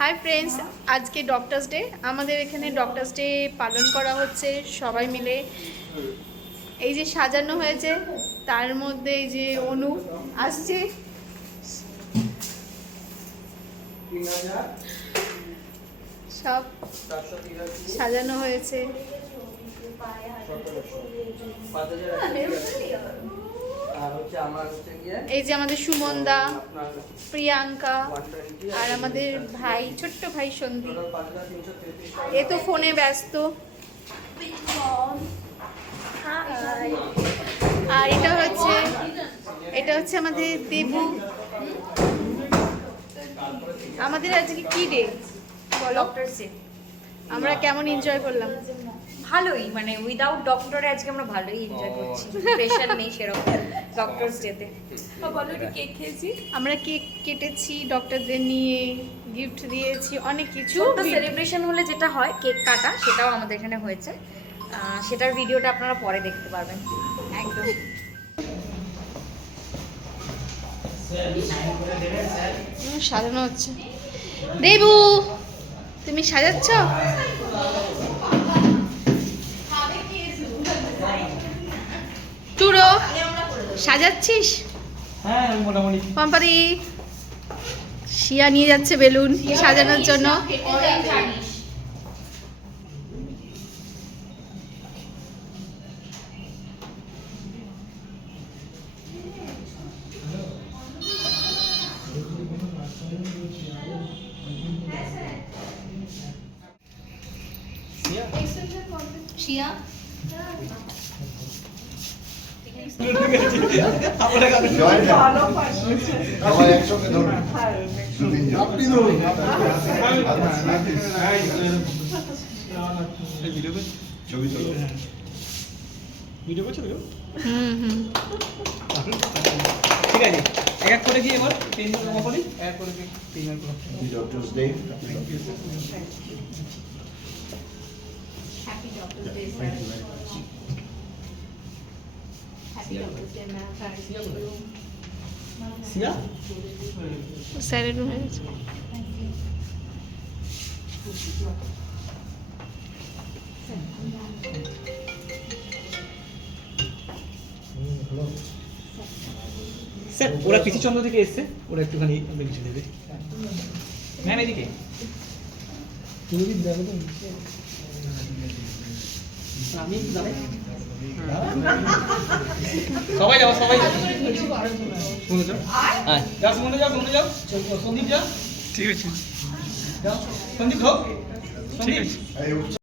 Hi friends, আজকে doctors day. আমাদের এখানে ডক্টরস ডে পালন করা হচ্ছে সবাই মিলে। এই যে সাজানো হয়েছে, তার মধ্যে এই যে অনু আসছে, সব সাজানো হয়েছে। এই যে আমাদের সুমনদা, প্রিয়াঙ্কা আর আমাদের ভাই, ছোট্ট ভাই সন্দীপ, এ তো ফোনে ব্যস্ত। আর এটা হচ্ছে আমাদের দেবু। আমাদের আজকে কি ডে বলো? Doctors day. আমরা কেমন এনজয় করলাম? ভালোই, মানে উইদাউট ডক্টরে আজকে আমরা ভালোই এনজয় করছি। প্রেশার নেই সেরকম ডক্টরস ডেতে। বলো, কেক খেয়েছি, আমরা কেক কেটেছি, ডক্টরদের নিয়ে গিফট দিয়েছি, অনেক কিছু। ছোট্ট সেলিব্রেশন হলে যেটা হয় কেক কাটা, সেটাও আমাদের এখানে হয়েছে। সেটার ভিডিওটা আপনারা পরে দেখতে পারবেন। একদম। সাজানো হচ্ছে। দেবু, তুমি সাজাচ্ছ? টুরো, সাজাচ্ছিস? হ্যাঁ, মোটামুটি। পম্পাদি, শিয়া নিয়ে যাচ্ছে বেলুন সাজানোর জন্য। শিয়া একসঙ্গে ধরুন। ছবি তোলো। ভিডিও করছো? ঠিক আছে, এক এক করে কি এবার পেন জমা করি, এক করে পেন আর করো। Doctors day. Happy doctors day. Happy doctors day ma'am. Siya স্যারের রুমে গেছে। স্যার, ওরা পিসি চন্দ্র থেকে এসছে, ওরা একটুখানি কিছু দেবে। ম্যাম এদিকে তুমি দেখো তো, আমি সবাই যাও, সবাই যাও, শুনে যাও, যাও শুনে যাও, শুনে যাও, সন্দীপ যাও। ঠিক আছে, যাও সন্দীপ, ঢোক, ঠিক আছে।